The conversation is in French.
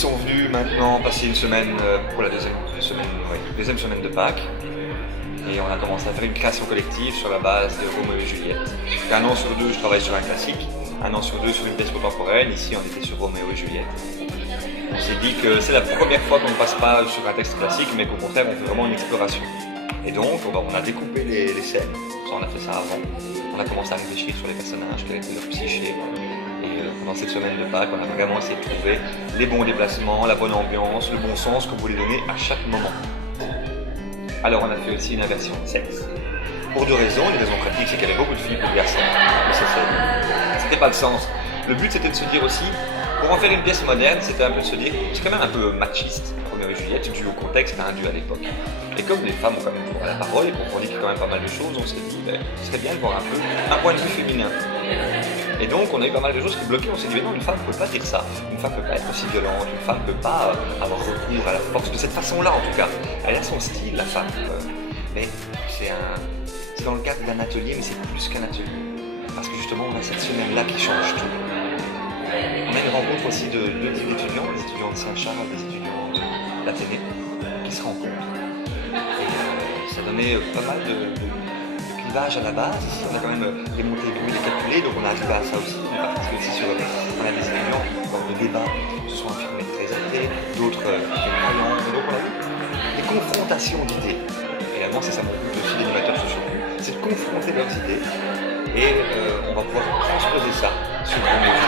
sont venus maintenant passer une semaine pour la deuxième semaine de Pâques. Et on a commencé à faire une création collective sur la base de Roméo et Juliette. Un an sur deux, je travaille sur un classique. Un an sur deux sur une pièce contemporaine. Ici, on était sur Roméo et Juliette. On s'est dit que c'est la première fois qu'on ne passe pas sur un texte classique, mais qu'au contraire, on fait vraiment une exploration. Et donc, on a découpé les scènes. Ça, on a fait ça avant. On a commencé à réfléchir sur les personnages, quelle était leur psyché. Et pendant cette semaine de Pâques, on a vraiment essayé de trouver les bons déplacements, la bonne ambiance, le bon sens qu'on voulait donner à chaque moment. Alors, on a fait aussi une inversion de sexe. Pour deux raisons. Une raison pratique, c'est qu'il y avait beaucoup de filles pour de garçons. Mais ça, c'était pas le sens. Le but, c'était de se dire aussi, pour en faire une pièce moderne, c'était un peu de se dire, c'est quand même un peu machiste, Roméo et Juliette, dû au contexte, dû à l'époque. Et comme les femmes ont quand même droit à la parole et qu'on dit quand même pas mal de choses, on s'est dit, ce serait bien de voir un peu un point de vue féminin. Et donc, on a eu pas mal de choses qui bloquaient, on s'est dit, mais non, une femme ne peut pas dire ça, une femme ne peut pas être aussi violente, une femme ne peut pas avoir recours à la force, de cette façon-là en tout cas. Elle a son style, la femme. Mais c'est dans le cadre d'un atelier, mais c'est plus qu'un atelier. Parce que justement, on a cette semaine-là qui change tout. On a une rencontre aussi de deux types d'étudiants, des étudiants de Saint-Charles, des étudiants d'Athénée, qui se rencontrent. Et ça donnait pas mal de clivage à la base. Ici, on a quand même les montées et les calculés, donc on a arrivé à ça aussi. On est parti aussi sur. On a des étudiants qui, lors de débats, se sont affirmés très athées, d'autres qui étaient croyants. Et donc on a eu des confrontations d'idées. Réellement, c'est ça mon but aussi d'animateurs sociaux, c'est de confronter leurs idées. Et on va pouvoir transposer ça sur le monde.